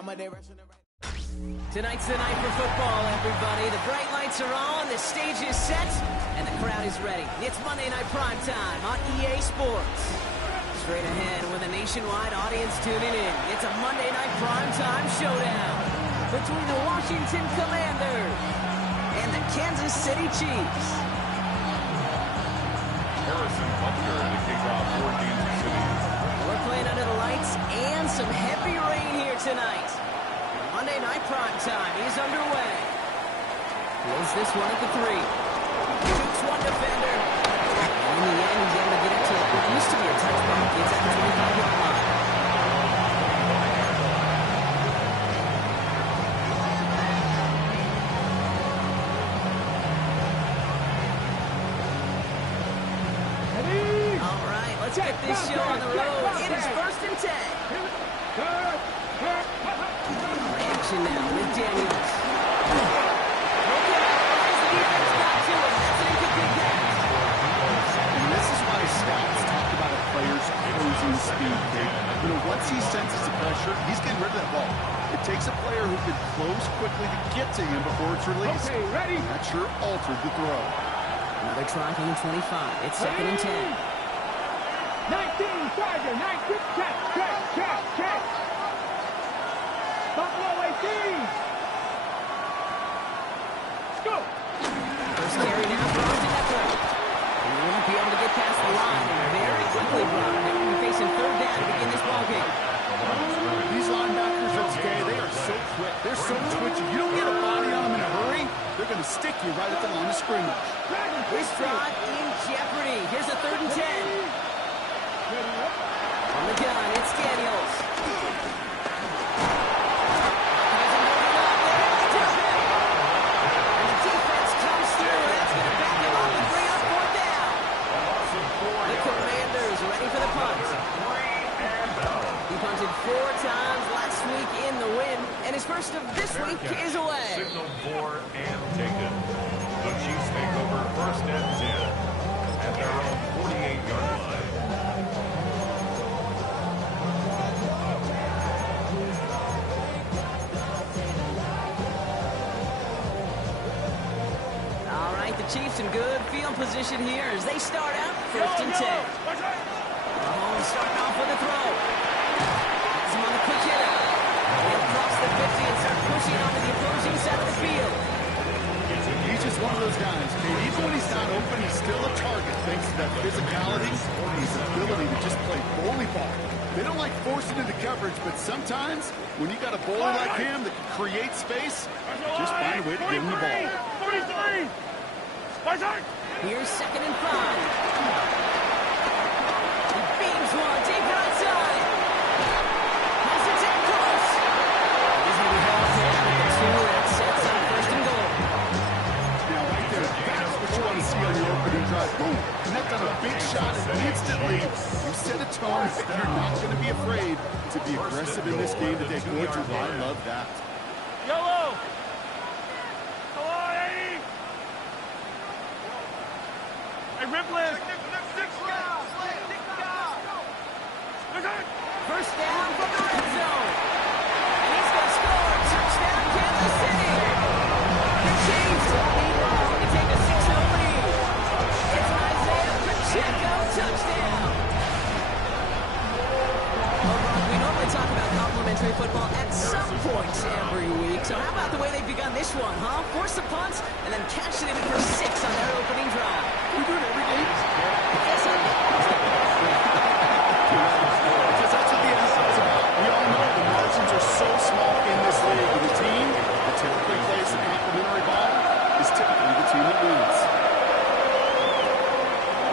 Tonight's the night for football, everybody. The bright lights are on, the stage is set, and the crowd is ready. It's Monday Night Primetime on EA Sports. Straight ahead with a nationwide audience tuning in. It's a Monday Night Primetime showdown between the Washington Commanders and the Kansas City Chiefs. Harrison Butker to kick off for Kansas City. We're playing under the lights and some heavy rain here tonight. Monday Night Primetime is underway. Plays this one at the 3. Shoots one defender. And in the end, he's able to get it to what used to be a touchdown. Gets at the 25-yard line. All right, let's get this show on the road. It is 1st and 10. Action now with Daniels. Okay, the defense got to him. That's an incomplete pass. And this is why scouts talk about a player's closing speed, Dave. You know, once he senses the pressure, he's getting rid of that ball. It takes a player who can close quickly to get to him before it's released. Okay, ready? That sure altered the throw. Another try from the 25. It's 2nd and 10. 19, Tiger, 19, catch. Buffalo 18. Let's go. First carry now for Austin Eckler. And he won't be able to get past the line very quickly, Brock. They're going to be facing 3rd down to begin this ballgame. These linebackers of today, they are so quick. They're so twitchy. You don't get a body on them in a hurry, they're going to stick you right at the line of scrimmage. This drive in jeopardy. Here's a 3rd and 10. On the gun, it's Daniels. And the defense comes through. That's going to back him up and bring up 4th down. The Commanders ready for the punt. He punted 4 times last week in the win, and his first of this week is away. Signal for and taken. The Chiefs take over 1st and 10 at their own 48-yard line. All right, the Chiefs in good field position here as they start out 1st and 10. Mahomes starting off with a throw. Has him on the quick hitter. He'll cross the 50 and start pushing onto the opposing side of the field. He's just one of those guys. Even when he's not open, he's still a target thanks to that physicality and his ability to just play bully ball. They don't like forcing into coverage, but sometimes when you got a bowler like him that can create space, just find a way to give him the ball. 43. Here's 2nd and 5. He beams one deep right side. Has it in close. He's going to be held down at the 2. That sets up 1st and goal. Now, right there, that's what you want to see on the opening drive. Boom, connect on a big shot, and instantly you set a tone that you're not going to be afraid to be aggressive in this game today. Coach, I love that. Yellow. Come on, Eddie. Hey, Ripley. 1st down from the red zone. And he's going to score. Touchdown, Kansas City. The Chiefs need long to take a 6-0 lead. It's Isaiah Pacheco, touchdown. Well, we normally talk about complimentary football at some point every week. So how about the way they've begun this one, huh? Force the punt and then cash it in for 6 on their opening drive. We do it every game. Yes, I do. Because that's what the NFL is about. We all know the margins are so small in this league. And the team that typically plays the complimentary ball is typically the team that wins.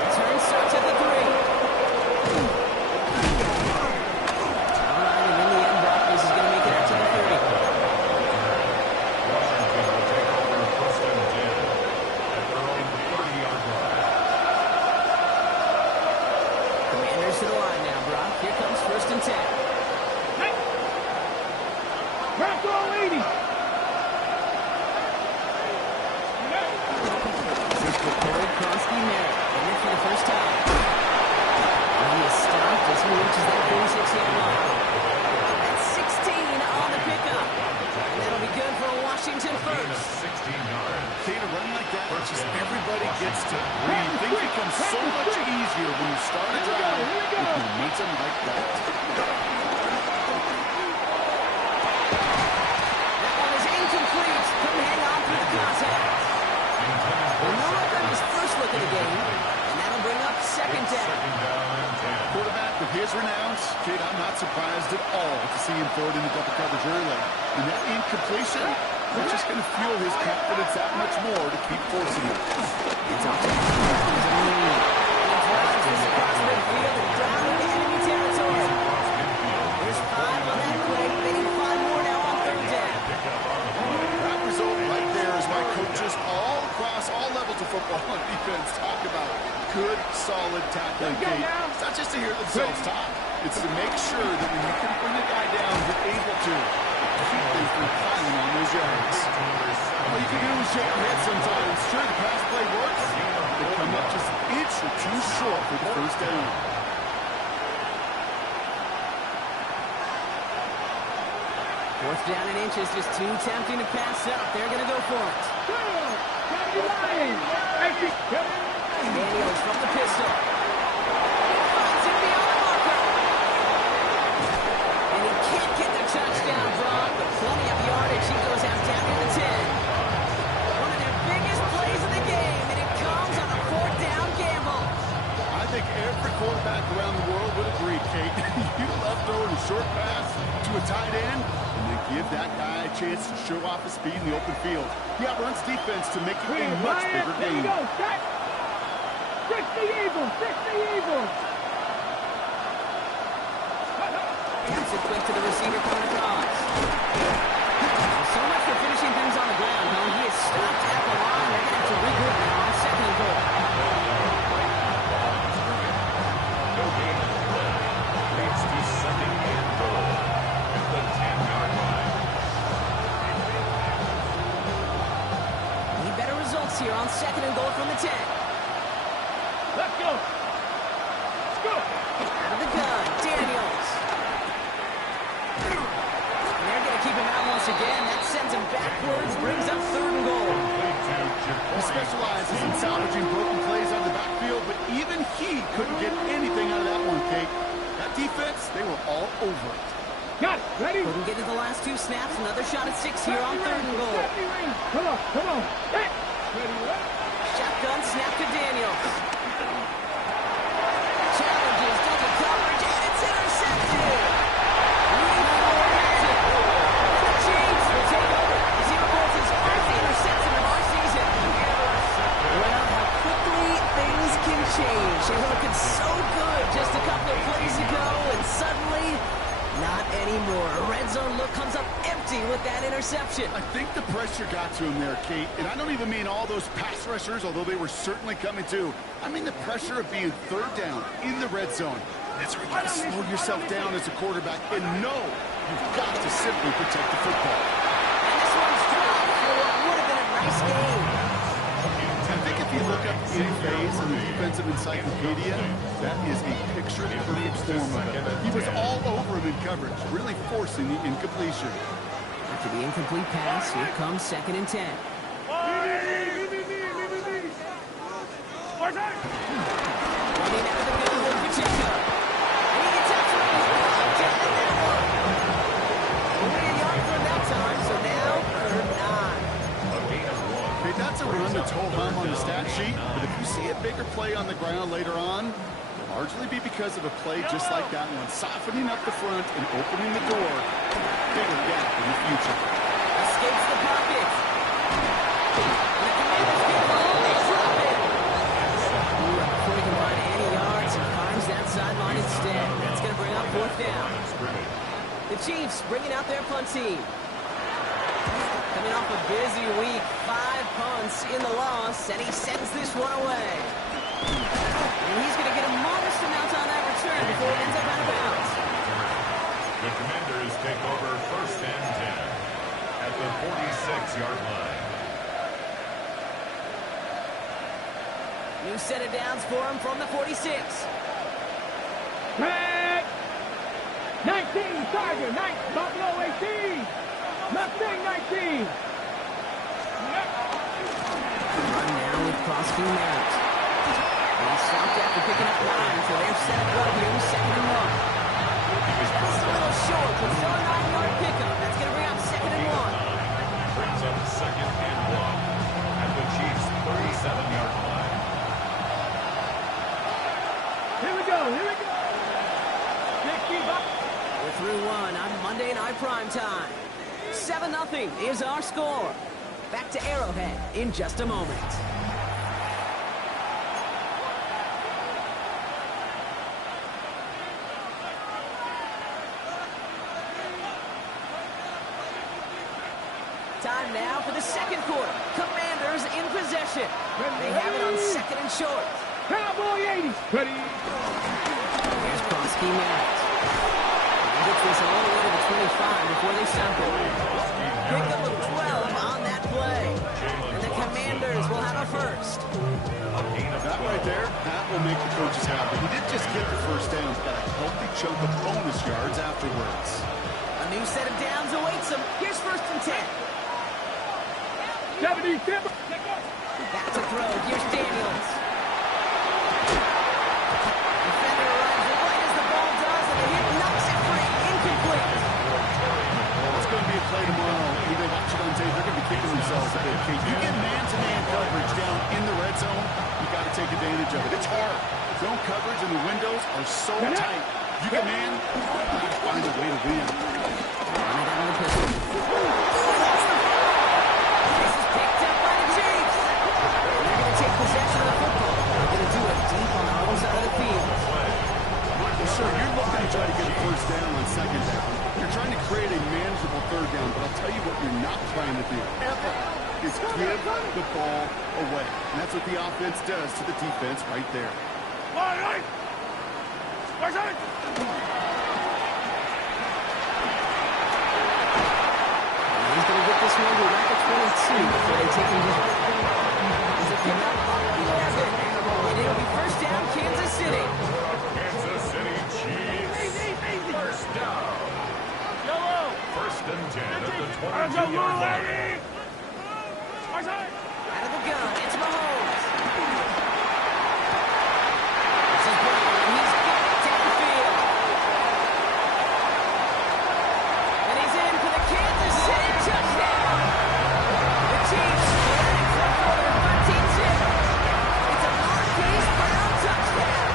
Return starts at the 3. All right, and in the end, Brock, this is going to make it out to the 30. Washington will take over 1st and 10 at their own 30-yard line. Commanders to the line now, Brock. Here comes 1st and 10. Back to 80. This is for Corey Kronsky-Merritt. In it for the first time. And he is stopped as he reaches that 46-yard line. That's 16 on the pick gets to breathe. Things become so much easier when you start a drive with momentum like that. That one is incomplete. Couldn't hang on through the contact. Well, no record on his first look at the game, and that'll bring up second down. Quarterback with his renowns, kid, I'm not surprised at all to see him throw it into double coverage early. And that incompletion, that's just going to fuel his confidence that much more to keep forcing it. It's off to he drives this across midfield and down into enemy territory. There's 5 on that play. They need 5 more now on third down. That result right there is why coaches all across all levels of football and defense talk about good, solid tackling. It's not just to hear themselves talk. It's to make sure that when you can bring a guy down, you're able to keep them from piling on those yards. All you can do is shake your head sometimes. Sure, the pass play works. They come up just an inch or two short for the first down. Fourth down and inches, just too tempting to pass up. They're going to go for it. Daniels from the pistol. He finds him beyond the marker. And he can't get the touchdown drop, but plenty of yardage. He goes out down to the 10. One of their biggest plays of the game, and it comes on a fourth down gamble. I think every quarterback around the world would agree, Kate. You love throwing a short pass to a tight end and then give that guy a chance to show off his speed in the open field. He outruns defense to make it a much bigger game. Fix the Eagles! Fix the Eagles! Taps it quick to the receiver coming across. So much for finishing things on the ground, huh? He is stopped at the line. They're going to have to regroup now on second and goal. Leads to second and goal at the 10-yard line. Need better results here on second and goal from the 10. Let's go! Let's go! Out of the gun, Daniels. And they're going to keep him out once again. That sends him backwards, brings up third and goal. He specializes in salvaging broken plays out of the backfield, but even he couldn't get anything out of that one, Kate. That defense, they were all over it. Got it! Ready? Couldn't get to the last 2 snaps. Another shot at 6 here on third and goal. Come on, come on. Hey. Ready, what? Shotgun snap to Daniels. Challenges, double coverage, and it's intercepted. Rudy Ford has it. The Chiefs will take over. As he reports his first interception of our season. Well, how quickly things can change. They were looking so good just a couple of plays ago, and suddenly, not anymore. A red zone look comes up empty with that interception. I think the pressure got to him there, Kate. And I don't even mean all those pass rushers, although they were certainly coming too. I mean the pressure of being third down in the red zone. That's where you got to slow yourself down as a quarterback and know you've got to simply protect the football. And this one's dropped for what would have been a nice game. I think if you look up in phase in the defensive encyclopedia, that is a picture-perfect form of it. He was all over him in coverage, really forcing the incompletion. After the incomplete pass, here comes second and 10. Running out of the middle with Pacheco. And he gets out to the down at that one. Only a yard from that time, so now third and 9. Okay, that's a run that's whole hum on the stat sheet, but if you see a bigger play on the ground later on, it'll largely be because of a play just like that one, softening up the front and opening the door to a bigger gap in the future. Escapes the pocket. And the Commanders get home, they drop it. Before he can find any yards, he finds that sideline instead. That's going to bring up fourth down. The Chiefs bringing out their punt team. Coming off a busy week, 5 punts in the loss, and he sends this one away. And he's going to get a modest amount on that return before it ends up out of bounds. The Commanders take over first and 10 at the 46-yard line. New set of downs for him from the 46. Red! 19, Tiger, 9, Buffalo 18. Mustang 19. Run now with Krosky Merritt. And he stopped after picking up 9, so they're set up well here with 2nd and 1. That's a little short, but still a 9-yard pickup. That's going to bring up 2nd and 1. Brings up 2nd and 1 at the Chiefs' 37-yard line. Here we go, here we go. We're through one on Monday Night Primetime. 7-0 is our score. Back to Arrowhead in just a moment. Time now for the second quarter. Commanders in possession. They have it on 2nd and short. Cowboy 80s. Ready. Here's Krosky Merritt. He gets this all the way to the 25 before they sample. Pick up of 12 on that play. And the Commanders will have a first. That right there, that will make the coaches happy. He didn't just get the first down, but a healthy chunk of bonus yards afterwards. A new set of downs awaits them. Here's 1st and 10. 70, Timber. Back to throw. Here's Daniels. Defender runs right as the ball does, and the hit knocks it free. Incomplete. It's going to be a play tomorrow. When they watch it on tape, they're going to be kicking themselves a bit. You get man-to-man coverage down in the red zone, you got to take advantage of it. It's hard. Zone coverage and the windows are so tight. You get man, you find a way to win. This is picked up by the Chiefs. They're going to take possession of the football. They're going to do it deep on their own side of the field. Well, sure, you're looking to try to get a first down on 2nd down. You're trying to create a manageable 3rd down, but I'll tell you what you're not trying to do, ever, is give the ball away. And that's what the offense does to the defense right there. All right. Where's it? He's going to get this one to around the 22 before they take him down. Is it picked up? He has it. And it'll be first down, Kansas City. Kansas City Chiefs. First down. 1st and 10 at the 22-yard line. Out of the gun, it's Mahomes. This is Brown, and he's got it downfield. And he's in for the Kansas City touchdown. The Chiefs are in front for their 13-6. It's a Marquise Brown touchdown.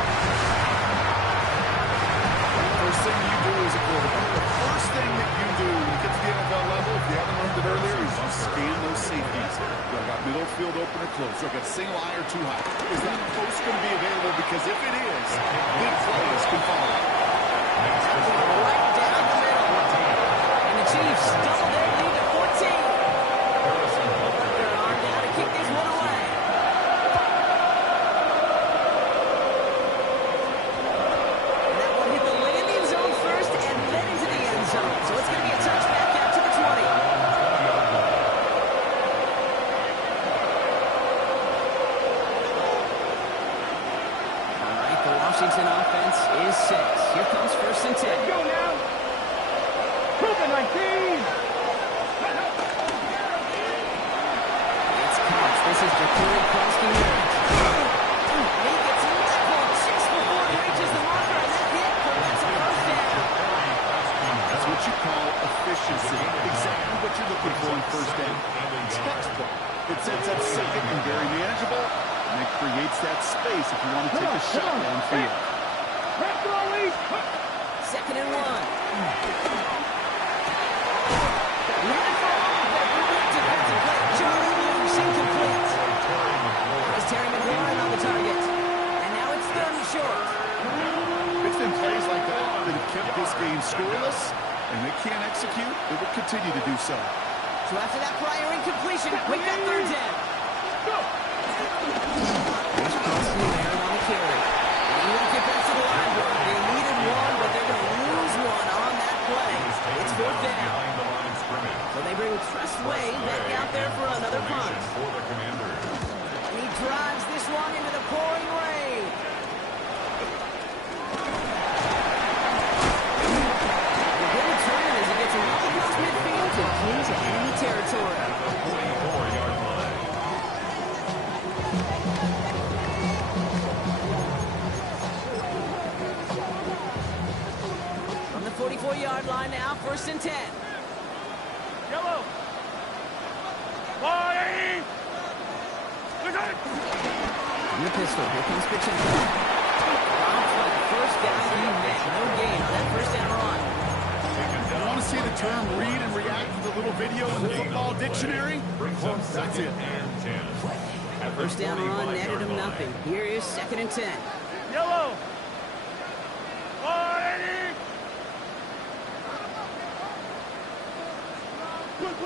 First thing you do as a quarterback, the first thing that you do when you get to the NFL level, if you haven't learned it earlier, is you scan those safeties. Do I got middle field open or close? Do I got single high or too high? Is that post going to be available? Because if it is, big plays can follow. Right down the middle. And the Chiefs double their lead to 14. They're on now to kick this one away. And that one hit the landing zone first and then into the end zone. So it's going to be a touchback out to the 20. All right, the Washington offense is set. Here comes 1st and 10. Go now. Cooper 19. It's caught. This is the third Krosky Merritt. He gets leveled just before he reaches the marker, and that hit prevents a first down. That's what you call efficiency. Exactly what you're looking for in 1st down. Textbook. It sets up 2nd and very manageable, and it creates that space if you want to take a shot downfield. 2nd and 1. Running for all, but great defensive play. Charlie Luke's incomplete. It's Terry McLaurin on the target. And now it's 3rd and short. It's been plays like that that have kept this game scoreless, and they can't execute. They will continue to do so. So after that prior incompletion, we got 3rd down. Here's Krosky Merritt on the carry. And he won't get back to the line. They needed one, but they're going to lose one on that play. It's 4th down. Behind the line of scrimmage. So they bring Trustway back out there for another punt. For the Commanders. And he drives this one into the pouring rain. The good turn as he gets a little across midfield to into enemy territory. 44-yard line. first and 10. Yellow. Body. In the pistol, here comes Pacheco. Dropped by the first guy he met. No gain on that first down run. You want to see the term read and react to the little video in the football dictionary? That's it. First down run netted him nothing. Here is second and 10. Yellow. Body. Look.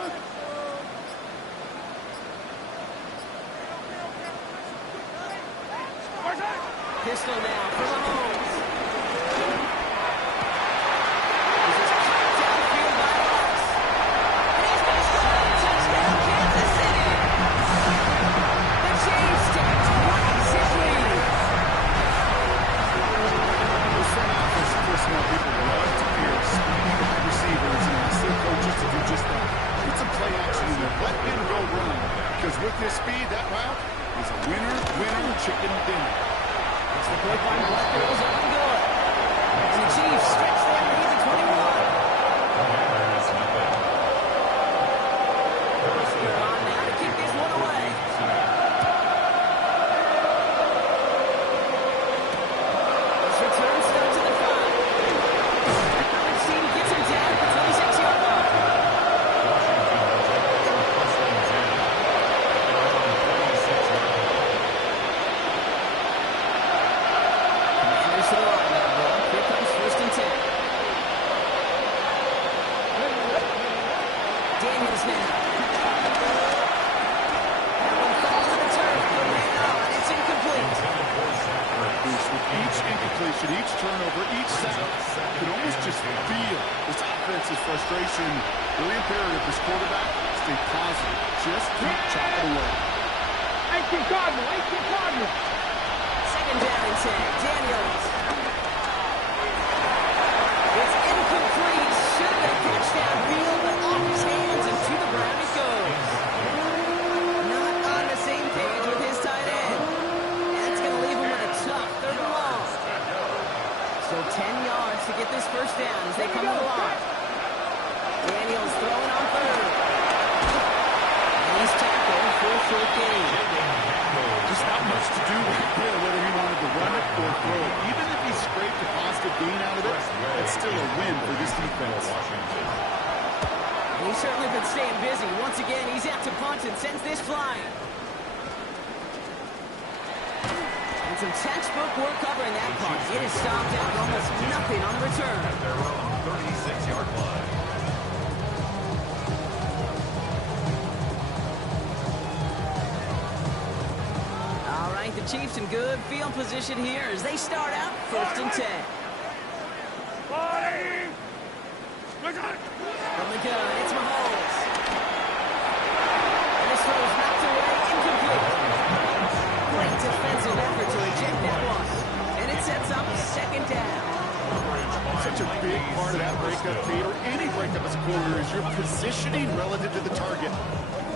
Pistol now for Mahomes. With this speed, that route is a winner, chicken dinner. It's the play by Black Girls up and good. And the Chiefs stretch their lead to 21. They're on now to kick this one away. This return starts at the 5. This team gets him down at the 26-yard line. Each turnover, each sack, you can almost just feel this offense's frustration. Really imperative this quarterback stay positive. Just keep chopping away. 18 Cardinal. Second down and 10. Daniels. It's incomplete. Should have been a catch downfield, but off his hands and to the ground it goes. Not on the same page with his tight end. That's going to leave him with a tough third and long. So 10 yards to get this first down as they come to the line. Daniels throwing on third. And he's tackled for a short gain. Just not much to do right there, whether he wanted to run it or throw it. Even if he scraped a positive gain out of it, it's still a win for this defense. He's certainly been staying busy. Once again, he's out to punt and sends this flying. And some textbook work covering that punt. It is stopped out almost nothing on the return. At their own 36-yard line. All right, the Chiefs in good field position here as they start out first and 10. From the gun, it's Mahomes. And this throw is knocked away, incomplete. Great defensive effort to reject that one. And it sets up second down. Such a big part of that breakup, Peter. Any breakup as a corner is your positioning relative to the target.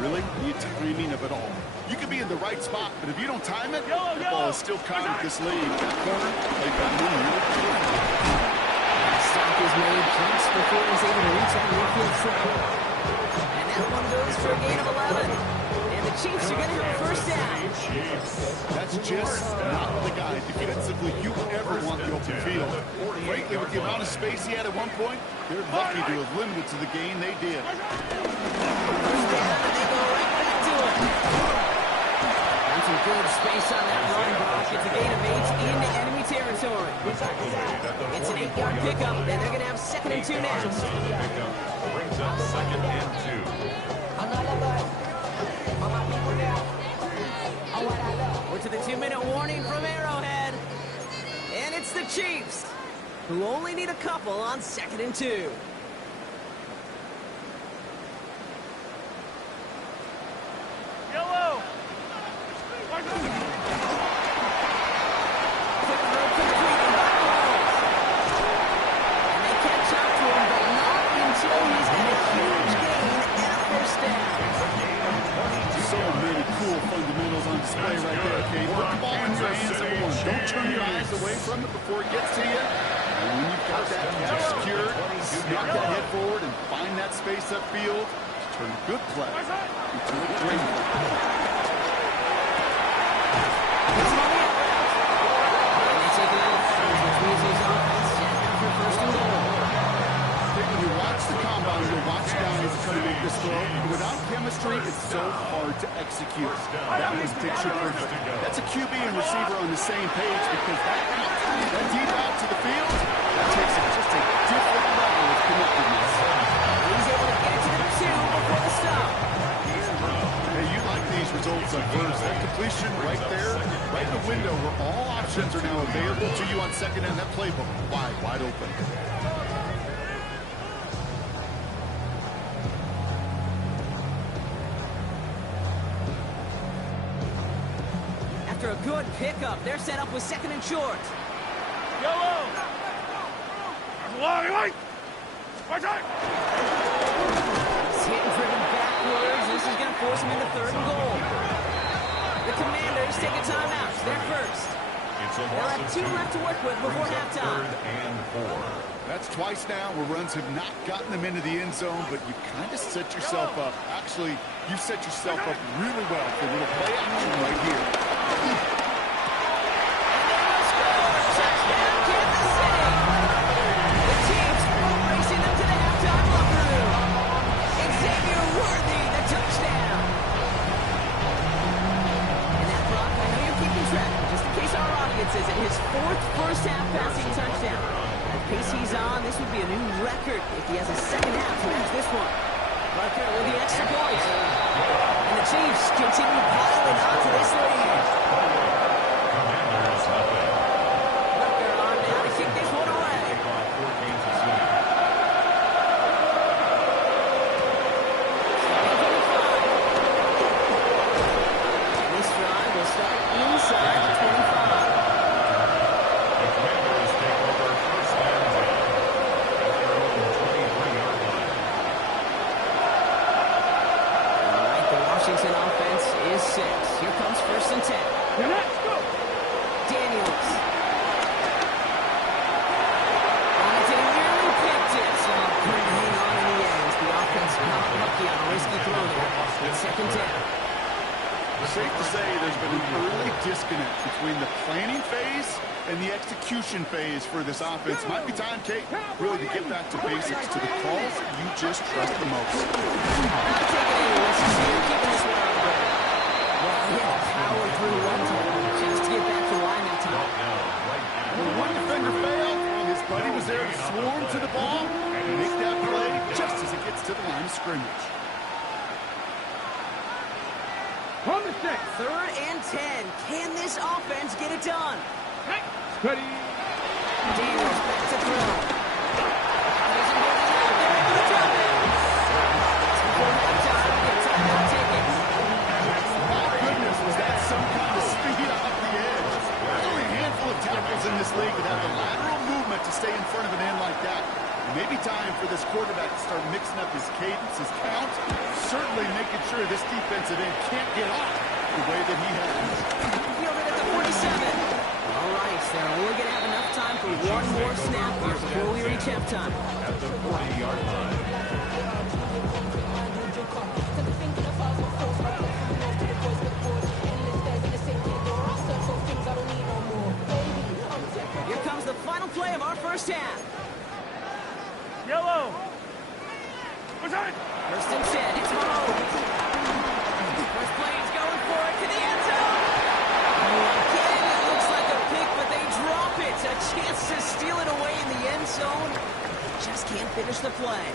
Really, the timing of it all. You could be in the right spot, but if you don't time it, the ball is still caught with this lead. That corner, played by Moon. Stop is made just before he's able to reach that midfield circle. And that one goes for a gain of 11. And the Chiefs are going to have a first down. That's just not the guy defensively you ever want the open field. Frankly, with the amount of space he had at one point, they're lucky to have limited to the gain they did. First down, and they go right back to it. And some good space on that run block. It's a gain of 8 into enemy territory. It's an 8-yard pickup, and they're going to have second and 2 now. Pickup brings up second and 2. We're to the 2-minute warning from Arrowhead. And it's the Chiefs, who only need a couple on second and 2. Yellow. Display right there, okay? Put the ball in your hands, everyone. Don't turn your eyes away from it before it gets to you. And when you've got that catch secured, snap that head forward and find that space upfield, turn a good play into a great play. When you watch the combine, you'll watch guys try to make this throw. Without chemistry, it's so hard to execute. That was picture perfect. That's a QB and receiver on the same page because that deep out to the field, that takes it just a different level of connectedness. He's able to get to the 2 before the stop. Hey, you like these results up first. That completion right there, right in the window where all options are now available to you on second and that playbook wide open. After a good pickup, they're set up with second and short. Yellow. Right. He's hit and driven backwards. This is going to force him into third and goal. The Commanders take a timeout. They're first. They'll have 2 left to work with before halftime. 3rd and 4. That's twice now where runs have not gotten them into the end zone, but you kind of set yourself up. Actually, you set yourself up really well for a little play action right here. Touchdown, Kansas City! The team's boat racing up to the halftime locker room. Xavier Worthy, the touchdown. And that block, I know you're keeping track, just in case our audience isn't, his 4th first-half passing touchdown. At the pace he's on, this would be a new record if he has a second half to match this one. Rucker with the extra point. And the Chiefs continue piling on to this lead. Commanders nothing. Rucker on now to kick this one away. Take off for Kansas City. This drive will start inside the 25. The Commanders take over first and 10 at their own 23-yard line. All right, the Washington offense is set. Here comes first and 10. Let's go. Daniels. And they nearly picked it. So couldn't hang on in the end. The offense not lucky on a risky throw there. It's second down. Safe to say there's been an early disconnect between the planning phase and the execution phase for this offense. Might be time, Kate, really to get back to basics, to the calls you just trust the most. Not taking any risks here. Keeping this one on the ground. Well, he had to power through one time just to get back to line that time. When one defender failed, his buddy was there to swarm to the ball and make that play just as it gets to the line of scrimmage. On the 6. 3rd and 10. Can this offense get it done? Hey. Steady. Daniels back to throw. There's a movement out there into the timeout. It's before halftime. Get a timeout ticket. My goodness, was that some kind of speed off the edge? There's only a handful of tackles in this league that have the lateral movement to stay in front of an end like that. Maybe time for this quarterback to start mixing up his cadence, his count, certainly making sure this defensive end can't get off the way that he has. Fielded at the 47. All right, they're only going to have enough time for one more snap here before we reach halftime. At the 40-yard line. Here comes the final play of our first half. Yellow. First and 10. It's Mahomes. First play, he's going for it to the end zone. Again, it looks like a pick, but they drop it. A chance to steal it away in the end zone. Just can't finish the play.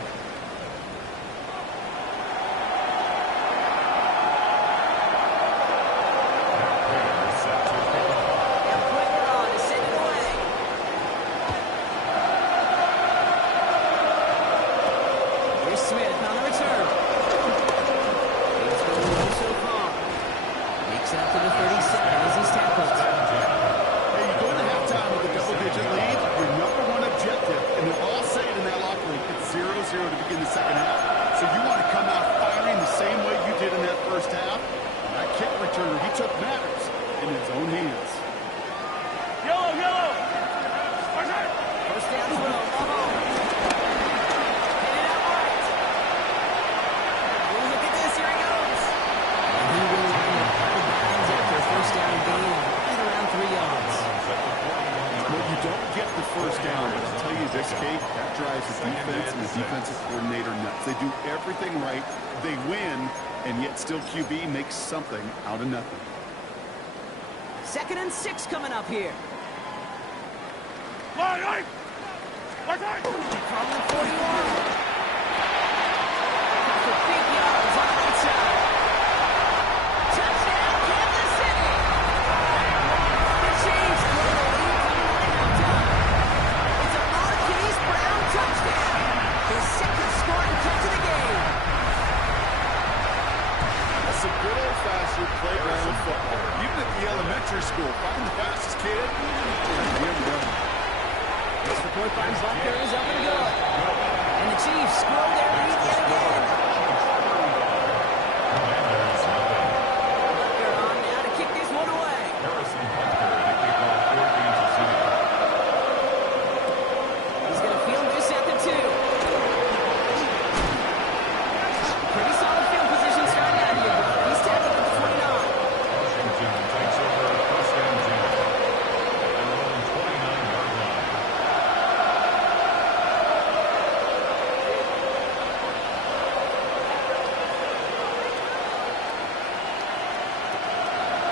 To begin drives the defense and the defensive coordinator nuts. They do everything right. They win, and yet still QB makes something out of nothing. 2nd and 6 coming up here. From the 41. For big yards on the right side. Touchdown, Kansas City. The Chiefs blow the lead coming into halftime. It's a Marquise Brown touchdown. His 2nd scoring catch of the game. That's a good old-fashioned playground football. Even at the elementary school, find the fastest kid. The point by Buckner is up and good. And the Chiefs grow their lead yet again. Buckner on now to kick this one away. He's going to field this at the 2. Pretty solid field position starting out here, bro. He's tackled at the 29. Washington takes over 1st and 10 at their own 29-yard line.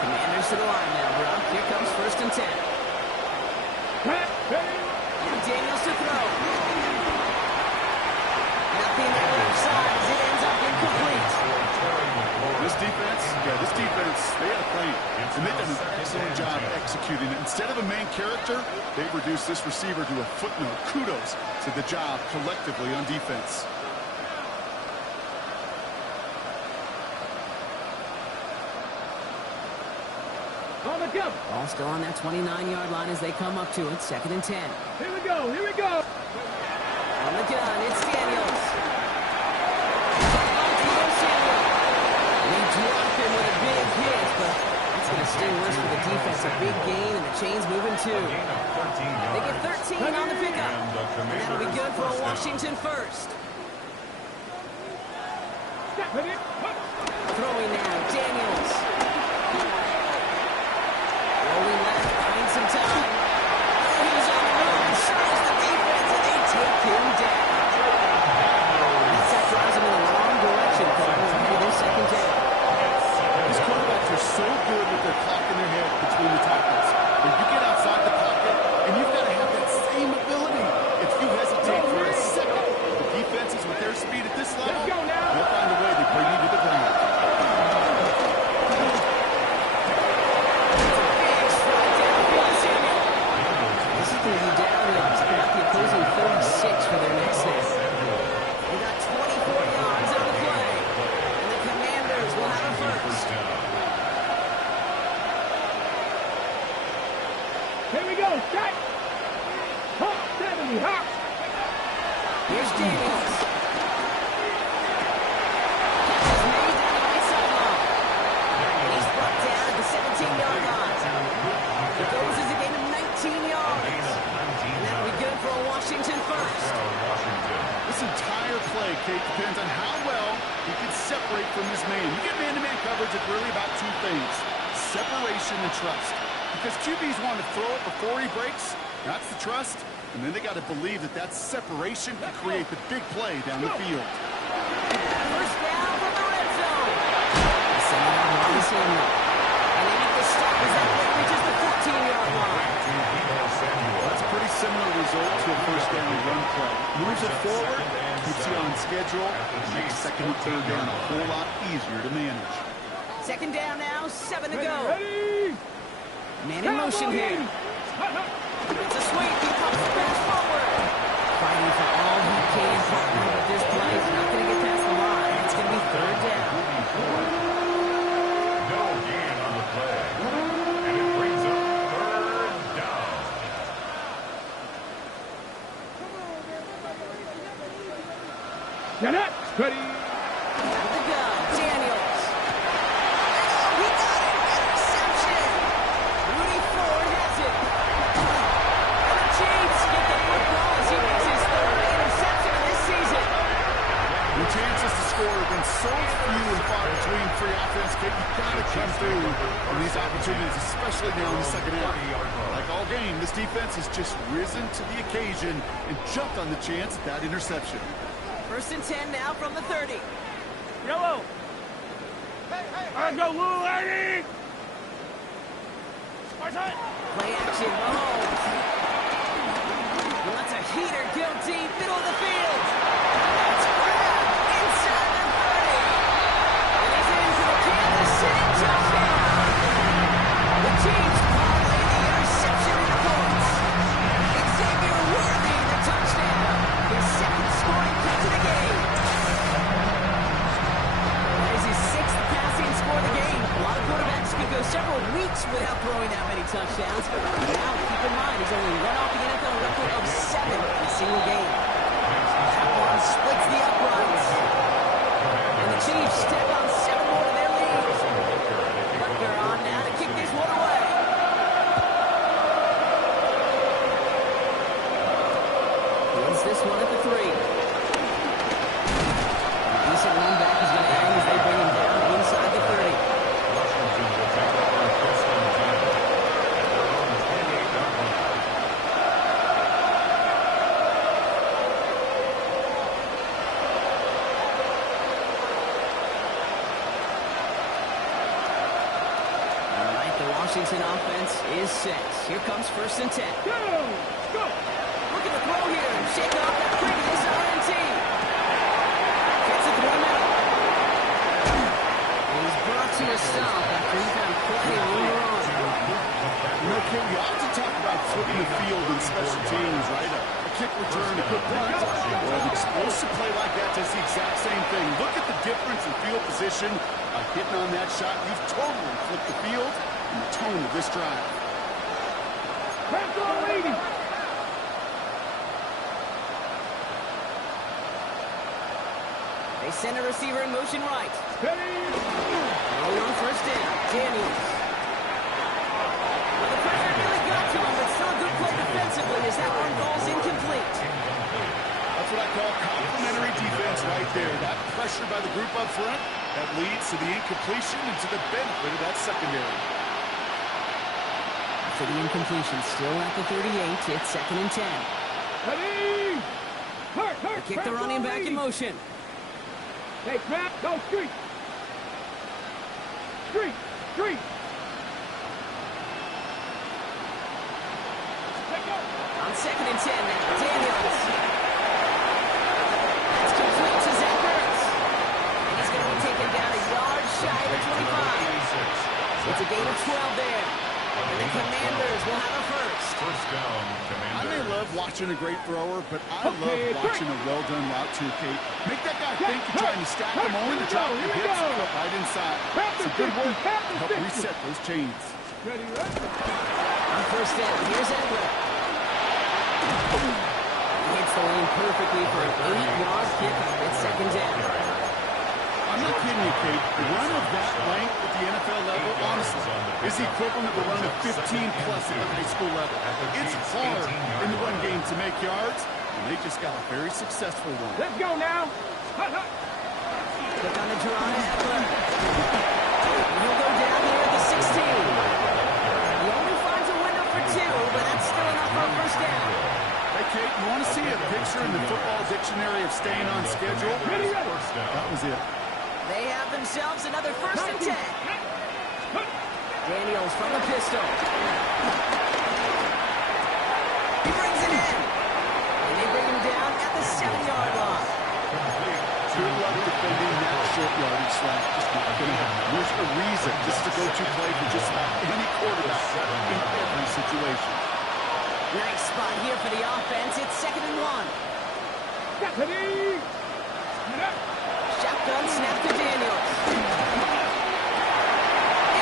Commanders to the line now, bro. Here comes 1st and 10. And Daniels to throw. Nothing there left side as it ends up incomplete. This defense, they had a plan. And they've done an excellent job executing it. Instead of a main character, they've reduced this receiver to a footnote. Kudos to the job collectively on defense. On the go. Ball still on that 29-yard line as they come up to it. 2nd and 10. Here we go. Here we go. On the gun, it's Daniels. They drop him with a big hit, but that's going to sting worse for the defense. A big gain, and the chain's moving too. They get 13 on the pickup, and that'll be good for a Washington first. Throwing now, Daniels. Rolling left, finds some time. Oh, he's on the move, and so is the defense, and they take him down. That drives him in the wrong direction, for this 2nd down. These quarterbacks are so good with their clock in their head between the tackles. When you get outside the pocket, and you've got to have that same ability. If you hesitate for a second, the defenses with their speed at this level, they'll find a way to bring you to the ground. This is going to be down at the opposing 36 for their next snap. They got 24 yards on the play, and the Commanders will have a first. Here we go. Set. Hop 70. Hop. Here's Daniels. Catch is made down the right sideline. He's brought down at the 17-yard line. It goes as a gain of 19 yards. And that'll be good for a Washington first. This entire play, Kate, depends on how well he can separate from his man. You get man-to-man coverage, it's really about 2 things: separation and trust. Because QBs want to throw it before he breaks. That's the trust. And then they got to believe that that separation can create the big play down the field. First down from the red zone. Sending out Marty Samuel. And they make the stop as that play reaches the 14-yard line. That's a pretty similar result to a first down run play. Moves it forward, keeps you on schedule, makes 2nd and 3rd down a whole lot easier to manage. 2nd down now, 7 to go. Ready. Man in motion here. It's a sweep. He comes fast forward. Fighting for all he can, partner, but this play is not going to get past the line. It's going to be 3rd down. No gain on the play. And it brings up 3rd down. Get it. Ready. Out the gun, Daniels. Oh, he got it. Interception. Rudy Ford has it. And the Chiefs get the have been so few and far between free offense. Kate, you got to come through on these opportunities, especially now in the second half. Like all game, this defense has just risen to the occasion and jumped on the chance at that interception. 1st and 10 now from the 30. Yellow. Go, Lou, Eddie! Play action, Mahomes. Lets a heater go deep, middle of the field. That's grabbed inside the 30. And he's in for the Kansas City touchdown. The Chiefs parlay the interception into points. Xavier Worthy, the touchdown. His 2nd scoring catch of the game. That is his 6th passing score of the game. A lot of quarterbacks could go several weeks without throwing that many touchdowns. Now, keep in mind, he's only one off the NFL record of 7 in a single game. That one splits the uprights. And the Chiefs step on 7 more to their lead. Butker on now to kick this one away. Wins this one at the 3. A decent run back is going to end as they bring him down inside the 30. Washington will take over 1st and 10 at their own 28-yard line. All right, the Washington offense is set. Here comes 1st and 10. Go! Go! Looking to throw here and shake off that previous RNT. Gets it through the middle. And he's brought to a stop after he found plenty of room to run. You know, Kate, we often talk about flipping the field in special teams, right? A kick return, a quick punt. Well, an explosive play like that does the exact same thing. Look at the difference in field position. By hitting on that shot, you've totally flipped the field and the tone of this drive. Pass on, lady! They send a receiver in motion right. Steady! Only on 1st down. Daniels. Well, the pressure really got to him, but still a good play defensively as that one falls incomplete. That's what I call complimentary defense right there. That pressure by the group up front, that leads to the incompletion and to the benefit of that secondary. For the incompletion, still at the 38. It's 2nd and 10. Ready! Hurt! They kick the running back in motion. Hey, Matt, go street! Street! Street! On 2nd and 10 now. Daniels. That's complete to Zach Ertz. And he's going to be taken down a yard shy of the 25. It's a gain of 12 there. And the Commanders will have a first. 1st down, I may Commanders. love watching a great thrower, but I love watching a well-done route too, Kate. Make that guy think you're trying to stack them only to drop your hips right inside. It's a good work to help reset those chains. Ready, ready? On 1st down, here's Eckler. He hits the lane perfectly for an 8-yard pickup. It's 2nd down. I'm not kidding you, Kate. The run of that length at the NFL level, honestly, is the equivalent of the run of 15-plus at the high school level. It's hard in the run game to make yards, and they just got a very successful one. Let's go now! Hut, hut. Click on the draw to Eckler. And he'll go down here at the 16. He only finds a window for 2, but that's still enough for a 1st down. Hey, Kate, you want to see a picture in the football dictionary of staying on schedule? That was it. They have themselves another 1st and 10. Daniels from the pistol. He brings it in. And they bring him down at the 7-yard line. Good luck defending that short yardage slash. Just not going to happen. There's a reason. This is a go-to play for just about any quarterback in every situation. Nice spot here for the offense. It's 2nd and 1. Ready! Shotgun snap to Daniels.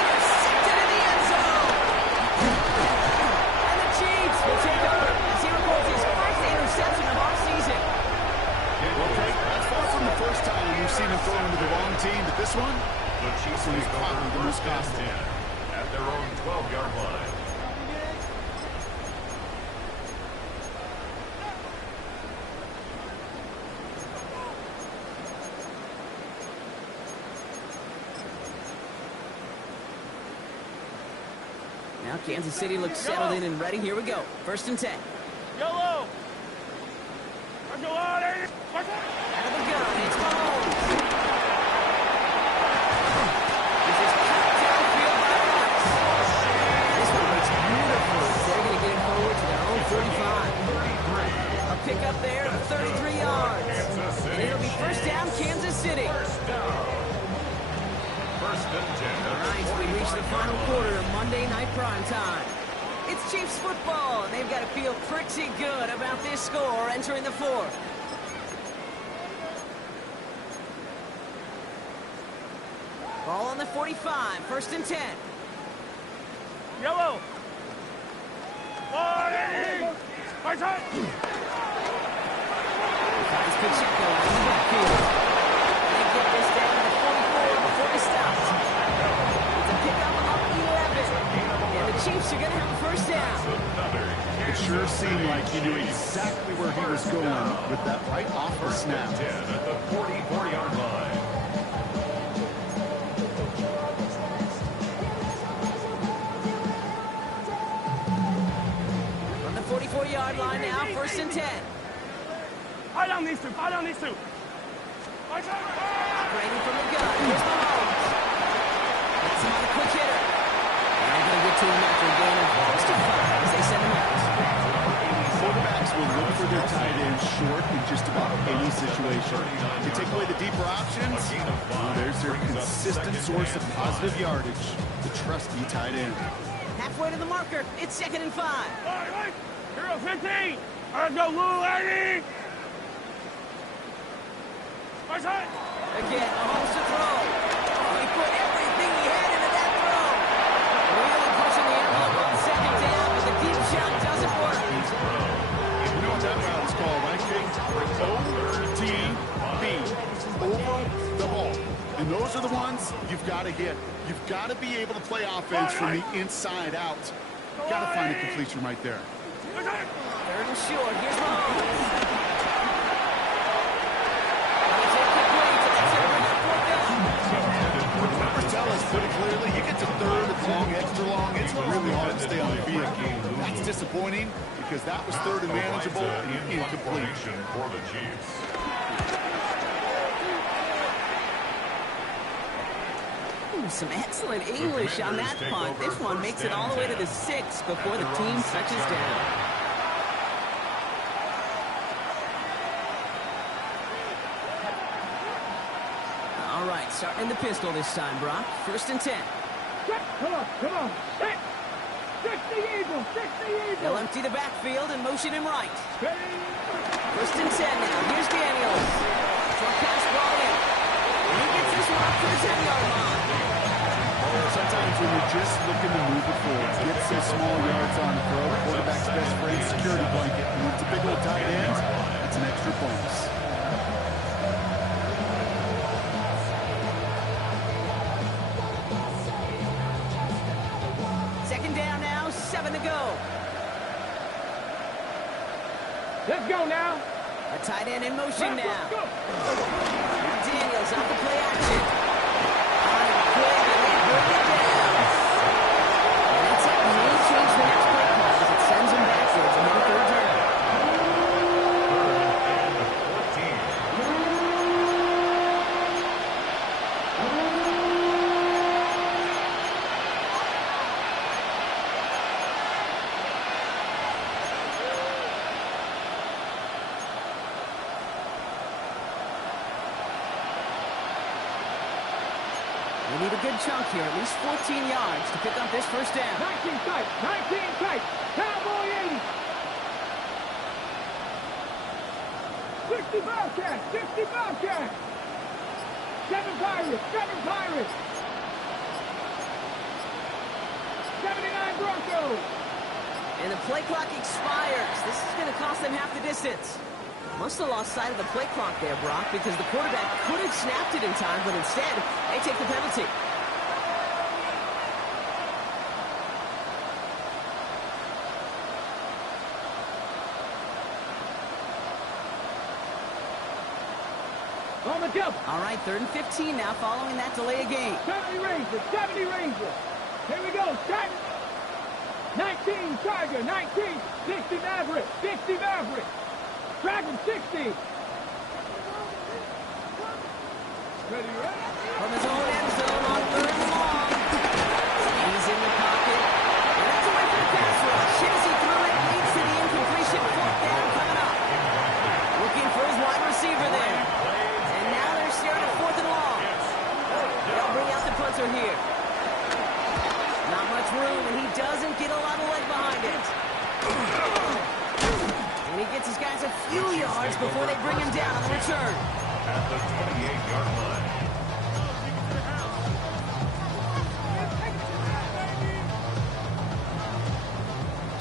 Intercepted in the end zone. And the Chiefs will take over as he records his 1st interception of our season. Okay, that's far from the first time we've seen him throw into the wrong team, but this one, The Chiefs is take over probably the most 1st and costly. 10 at their own 12-yard line. Now Kansas City looks settled in and ready. Here we go. 1st and 10. Yellow. Out of the gun, it's Mahomes. This is cut downfield by Rice. This one looks beautiful. They're going to get it forward to their own 35. A pickup there of 33 yards. And it'll be 1st down, Kansas City. All right, we reach the final quarter of Monday Night Primetime. It's Chiefs football, and they've got to feel pretty good about this score entering the 4th. Ball on the 45, 1st and 10. Yellow. Finds Pacheco out of the backfield. They get this down to the 44 before he stops. It's a pickup of 11. And the Chiefs are going to have a 1st down. It sure seemed like he knew exactly where he was going with that right off the snap. 10 at the 44-yard line. From the 44-yard line now, 1st and 10. Fight on these two. Operating from the gun. Here's Mahomes. That's him on a quick hitter. And they're going to get to him after a gain of 65 as they send him out. Quarterbacks will look for their tight end short in just about any situation. You take away the deeper options, well, there's their consistent source of positive yardage, the trusty tight end. Halfway to the marker. It's 2nd and 5. Hero 15. Let's go, Lou Eddie. Again, Mahomes to throw. He put everything he had into that throw. Really pushing the envelope on 2nd down, but the deep shot doesn't work. You know what that route is called, right, King? OTB. Over the ball. And those are the ones you've got to hit. You've got to be able to play offense from the inside out. Got to find a completion right there. 3rd and short. Here's Mahomes. Tell us pretty clearly, you get to 3rd and long, extra long, it's really hard to stay on the field. That's disappointing because that was 3rd and manageable and incomplete. For the Chiefs. Ooh, some excellent English on that punt. This one makes it all the way to the 6 before the team touches down. All right, starting in the pistol this time, Brock. 1st and 10. Come on. Stick the eagle. They'll empty the backfield and motion him right. 1st and 10 now. Here's Daniels. Short pass ball in. He gets this one up to the 10-yard line. Sometimes when you're just looking to move it forward, get some small yards on the throw, quarterback's best friend, security blanket. And it's a big old tight end, it's an extra bonus. To go. Let's go now. A tight end in motion now. Daniels off the play action. On it quick, and they bring it down. And that's it. No change the next play call as it sends him backwards into the 3rd down. 14. We need a good chunk here, at least 14 yards to pick up this 1st down. 19 tight. Cowboy 80. 60 Bobcats. 7 Pirates. 79 Broncos. And the play clock expires. This is going to cost them half the distance. Must have lost sight of the play clock there, Brock, because the quarterback could have snapped it in time, but instead, they take the penalty. On the jump. All right, 3rd and 15 now following that delay of game. 70 Rangers. Here we go. Set. 19, Tiger, 19. 60 Maverick, 60 Maverick. Dragon, 60. Ready, ready? From his own end zone on 3rd and long. He's in the pocket. And that's away from the pass rush. As he threw it, leads to the incompletion. 4th down coming up. Looking for his wide receiver there. And now they're staring at 4th and long. They'll bring out the punter here. Not much room, and he doesn't get a lot of leg behind it. And he gets his guys a few yards before they bring him down on the return. At the 28-yard line.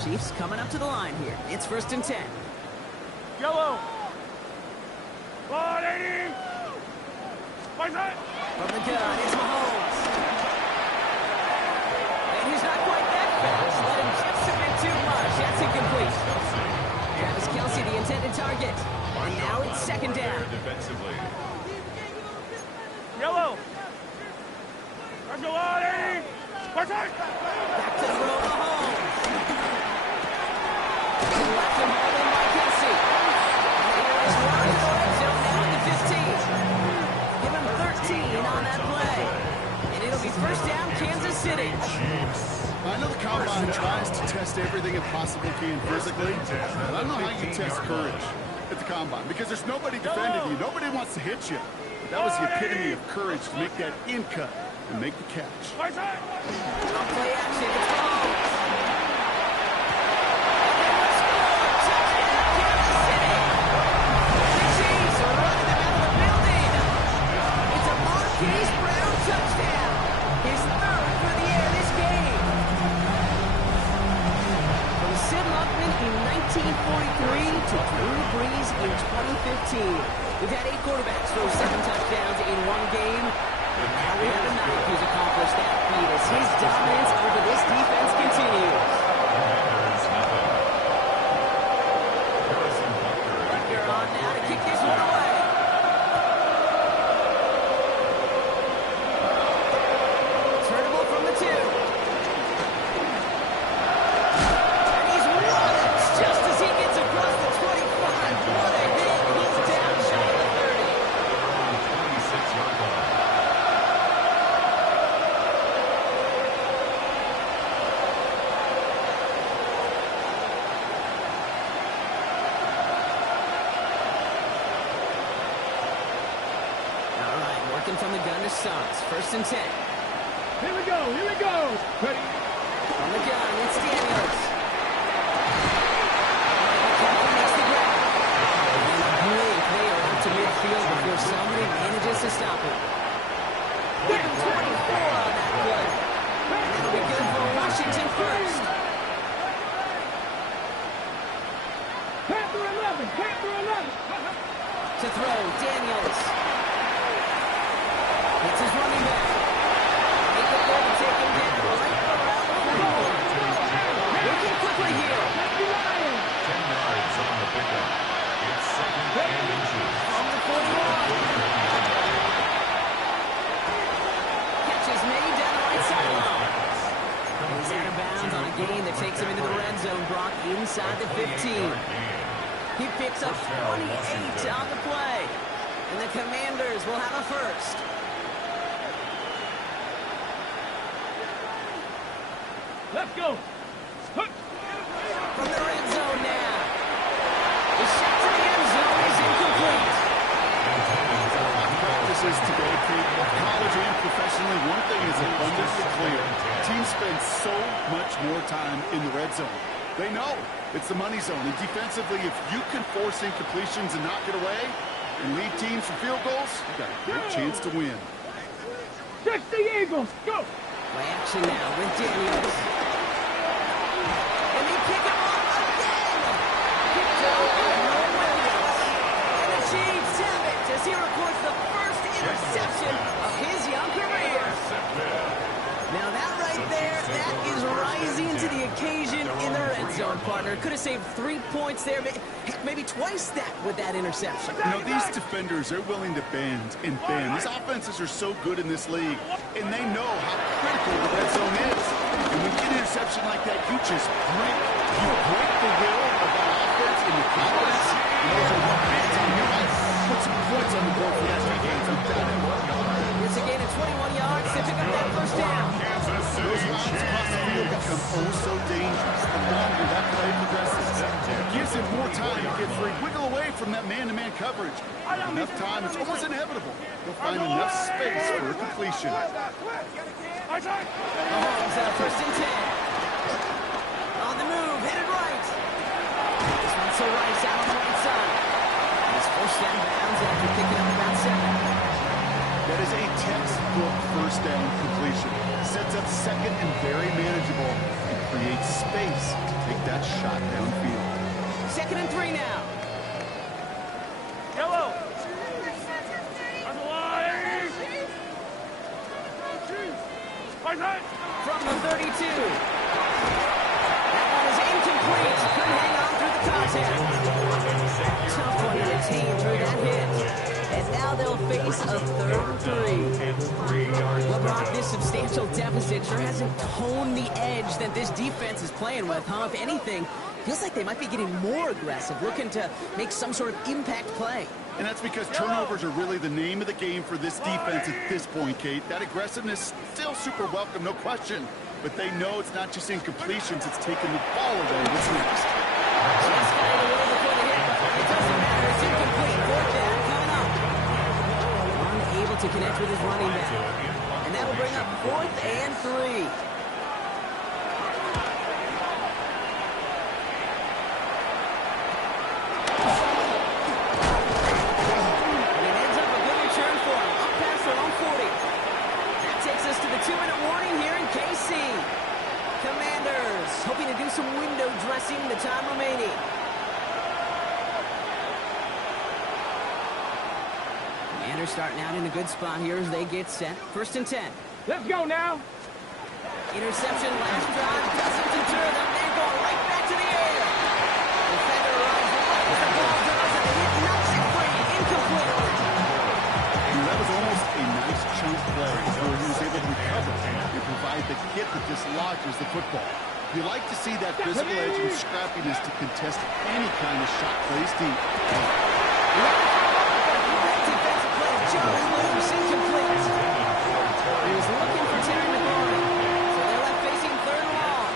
Chiefs coming up to the line here. It's 1st and 10. Yellow. 180. From the gun, it's Mahomes. And he's not quite that fast. Let him just a bit too much. That's incomplete. Travis Kelce, the intended target. And now it's 2nd down. Defensively. Yellow. Let's go 180. Back to throw Mahomes. Left him holding by Kelce. Here is running the red zone now at the 15. Give him 13 on that play. And it'll be 1st down, Kansas City. I know the Combine tries to test everything it possibly can physically, but I don't know how you test courage at the Combine because there's nobody defending you. Nobody wants to hit you. But that was the epitome of courage to make that in cut and make the catch. Play action, it's Mahomes. In 1943 to Drew Brees in 2015. We've had 8 quarterbacks throw 7 touchdowns in one game. And now we have a 9th who's accomplished that feat as his dominance over this defense continues. They're on now to kick this one away. Turnable from the 2. Just as he gets across the 25, what a hit. He's down shy of the 30. 26-yard line. All right, working from the gun to Suggs. 1st and 10. Here we go, here we go. Ready. From the gun, it's Daniels. To midfield before somebody manages to stop him. Give him 24 on that play. And that'll be good for Washington first. Panther 11, Panther 11. To throw, Daniels. It's his running back. Make it there to take him down right around the 41. Looking quickly here. 10 yards on the pickup. It's 2nd and inches. From the 41. Catch is made down the right sideline. He's out of bounds on a gain that takes him into the red zone, Brock, inside the 15. He picks up 28 on the play. And the Commanders will have a first. Let's go. From the red zone now. The shot to the end zone is incomplete. Practices today, Kate, college and professionally, one thing is abundantly clear. Teams spend so much more time in the red zone. They know it's the money zone. And defensively, if you can force incompletions and knock it away and lead teams for field goals, you got a great chance to win. 60 Eagles, go. Play action now with Daniels. And they pick him up again. Picked up by Noah Williams. And the Chiefs have it as he records the first interception of his young career. Now that right there, that is rising to the occasion in the red zone. zone, partner. Could have saved 3 points there, maybe twice that with that interception. You know, these defenders, they're willing to bend and bend. These offenses are so good in this league, and they know how critical the red zone is. And when you get an interception like that, you just break. You break the will of that offense and the confidence. And those are what hands on you. Put some points on the board for that defense with that. It's a gain of 21 yards to pick up that first down. Those routes across the field become oh so dangerous. The longer that play progresses, it gives him more time to get free. Wiggle away from that man-to-man coverage. Enough time, it's almost inevitable. He'll find enough space for a completion. Mahomes at a first and 10. On the move, headed right. This one's to Rice out on the right side. His first down bounds after picking up about 7. That is a textbook first down completion. Sets up second and very manageable and creates space to take that shot downfield. 2nd and 3 now. Yellow. From the 32. That one is incomplete. Couldn't hang on through the contact. Tough one to retain through that hit. And now they'll face a 3rd and 3. Well, Brock, this substantial deficit sure hasn't toned the edge that this defense is playing with, huh? If anything, feels like they might be getting more aggressive, looking to make some sort of impact play. And that's because turnovers are really the name of the game for this defense at this point, Kate. That aggressiveness still super welcome, no question. But they know it's not just incompletions, it's taking the ball away. What's next? Just got it away before the hit. It doesn't matter. It's incomplete. 4th down coming up. Unable to connect with his running back. And that'll bring up 4th and 3. Hoping to do some window dressing in the time remaining. Commanders starting out in a good spot here as they get set. 1st and 10. Let's go now. Interception last drive doesn't deter them. They're going right back to the air. Defender runs right as the ball goes and the hit knocks it free. Incomplete. That was almost a nice chunk play where he was able to recover and provide the hit that dislodges the football. You like to see that physical edge and scrappiness to contest any kind of shot plays deep. Defensive play, Jones moves incomplete. He was looking for Terry McLaurin, so they're left facing 3rd and long.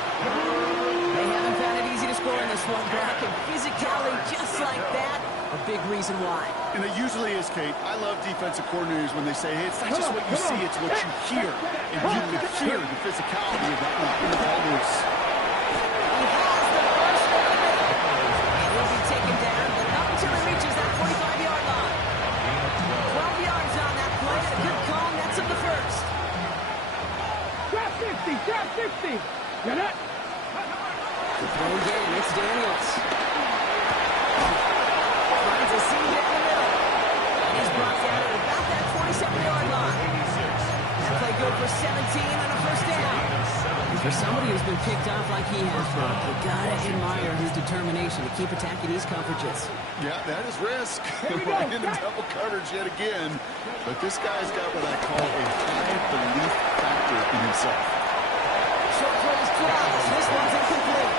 They haven't found it easy to score in this one, Brock, and physicality just like that, a big reason why. And it usually is, Kate. I love defensive coordinators when they say, hey, it's not just what you see, it's what you hear. And you can hear the physicality of that one in the ball loose. Taken down, but not until he reaches that 45-yard line. 12 yards on that play, and a good call, and that's of the 1st. Drop 60, drop 60. Get it? The throw again, it's Daniels. Finds a seam down the middle. And he's brought down at about that 27-yard line. That play good for 17 and a 1st down. And for somebody who's been picked off like he has, Brock, you gotta admire his determination to keep attacking these coverages. Yeah, that is risk. Right into double coverage yet again. But this guy's got what I call a high belief factor in himself. Short throw is close. This one's incomplete.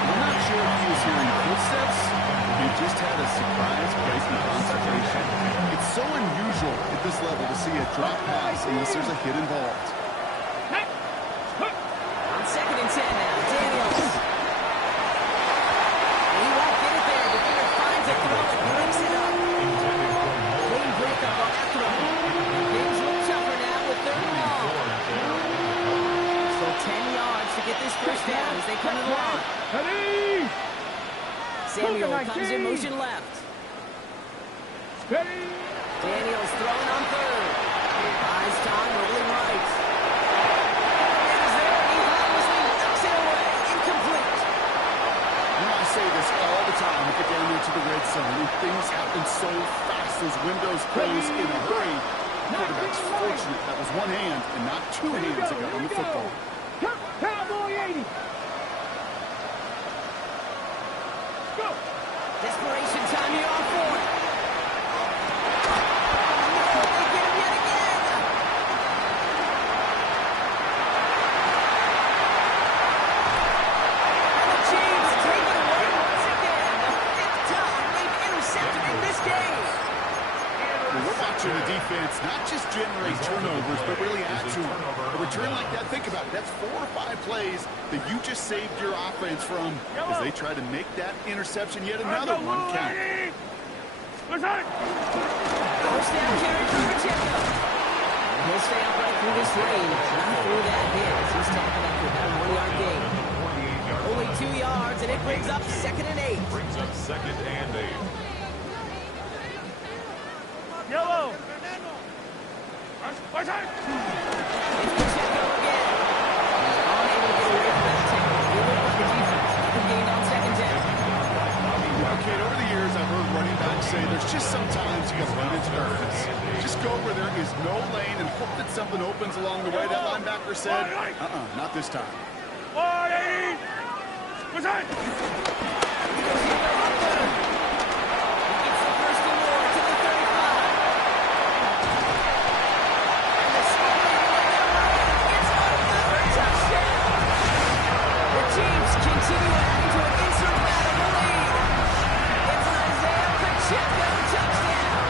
I'm not sure if he was hearing footsteps or he just had a surprise break in concentration. It's so unusual at this level to see a drop pass unless there's a hit involved. On 2nd and 10 now, Daniels. He won't get it there. Defender finds a throw and breaks it up. Clean breakup on that throw. Things look tougher now with 3rd and long. So 10 yards to get this 1st down as they come to the line. Samuel comes in motion left. Daniels throwing on 3rd. Eyes time, rolling right. Say this all the time. We get down into the red zone and things happen so fast. Those windows close in a hurry. Quarterback's fortunate that was one hand and not 2 hands that got on the football. Cowboy 80. any turnovers, but really add to them. A return like that, think about it. That's 4 or 5 plays that you just saved your offense from as they try to make that interception, yet another one count. First down carry for Pacheco. He'll stay upright through this range. Not through that hit. He's tackled after about a 1-yard gain. Only 2 yards, and it brings up 2nd and 8. Brings up 2nd and 8. Yellow. It's Pacheco again. He's unable to get away from that tackle. Good look by the defense. Good gain on 2nd down. Okay, over the years, I've heard running backs say there's just sometimes you got to run into defense. Just go where there is no lane and hope that something opens along the way. That linebacker said, not this time. He gets the 1st and more to the 35. And the speed gets another touchdown. The Chiefs continue adding to an insurmountable lead. It's an Isaiah Pacheco touchdown.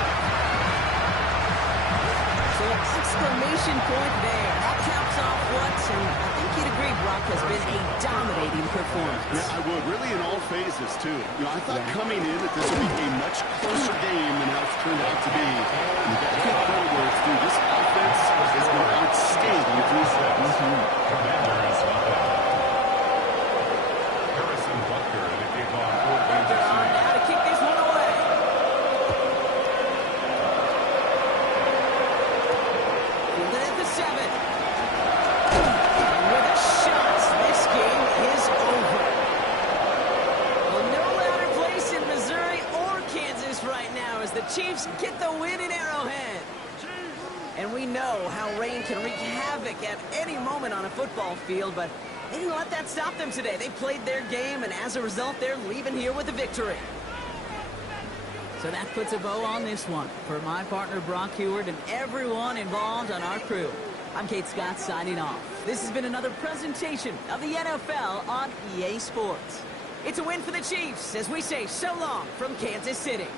So an exclamation point there. That caps off what, and I think you'd agree, Brock, has been a dominating performance. Yeah, I would. Really in all phases, too. I thought coming in that this would be a much closer game than how it's turned out to be. And you got to give credit where it's due. This offense has been outstanding through seconds. Commanders Harrison Butker to kick off for Kansas City. Now to kick this one away. Fielded at the 7. And with a shot, this game is over. Well, no louder place in Missouri or Kansas right now as the Chiefs get the win in Arrowhead. And we know how rain can wreak havoc at any moment on a football field, but they didn't let that stop them today. They played their game, and as a result, they're leaving here with a victory. So that puts a bow on this one. For my partner, Brock Heward, and everyone involved on our crew, I'm Kate Scott signing off. This has been another presentation of the NFL on EA Sports. It's a win for the Chiefs as we say so long from Kansas City.